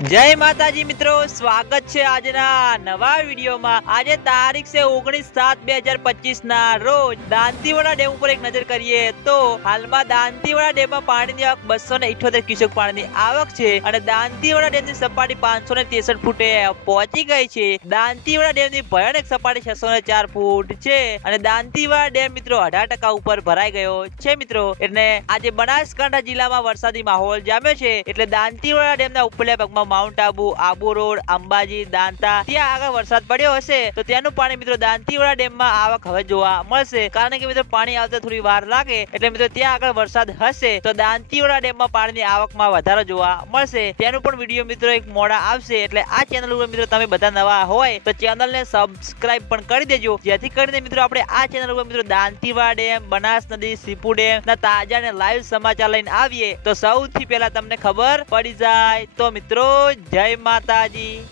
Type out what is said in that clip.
જય માતાજી મિત્રો, સ્વાગત છે આજના નવા વિડીયોમાં। આજે તારીખ છે 19/7/2025 ના રોજ દાંતીવાડા ડેમ ઉપર એક નજર કરીએ તો હાલમાં દાંતીવાડા ડેમમાં પાણીની આવક 278 ક્યુસેક પાણીની આવક છે અને દાંતીવાડા ડેમની સપાટી 563 ફૂટે પહોંચી ગઈ છે। દાંતીવાડા ડેમની ભયાનક સપાટી 604 ફૂટ છે અને દાંતીવાડા ડેમ મિત્રો 18% ઉપર ભરાઈ ગયો છે મિત્રો। એટલે આજે બનાસકાંઠા જિલ્લામાં વરસાદી માહોલ જામ્યો છે। એટલે દાંતીવાડા ડેમના ઉપરલા ભાગમાં માઉન્ટ આબુ, આબુ રોડ, અંબાજી, દાંતા ત્યાં આગળ વરસાદ પડ્યો હશે તો ત્યાંનું પાણી મિત્રો દાંતીવાડા ડેમમાં આવક હવે જોવા મળશે। કારણ કે મિત્રો પાણી આવતા થોડી વાર લાગે એટલે મિત્રો ત્યાં આગળ વરસાદ હશે તો દાંતીવાડા ડેમમાં પાણીની આવકમાં વધારો જોવા મળશે। ત્યાંનું પણ વિડીયો મિત્રો એક મોડા આવશે। એટલે આ ચેનલ ઉપર મિત્રો તમે બધા નવા હોય તો ચેનલને સબસ્ક્રાઇબ પણ કરી દેજો, જેથી કરીને મિત્રો આપણે આ ચેનલ ઉપર મિત્રો દાંતીવાડા ડેમ, બનાસ નદી, સીપુ ડેમ ના તાજા અને લાઈવ સમાચાર લઈને આવીએ તો સૌથી પહેલા તમને ખબર પડી જાય। તો મિત્રો જય માતાજી।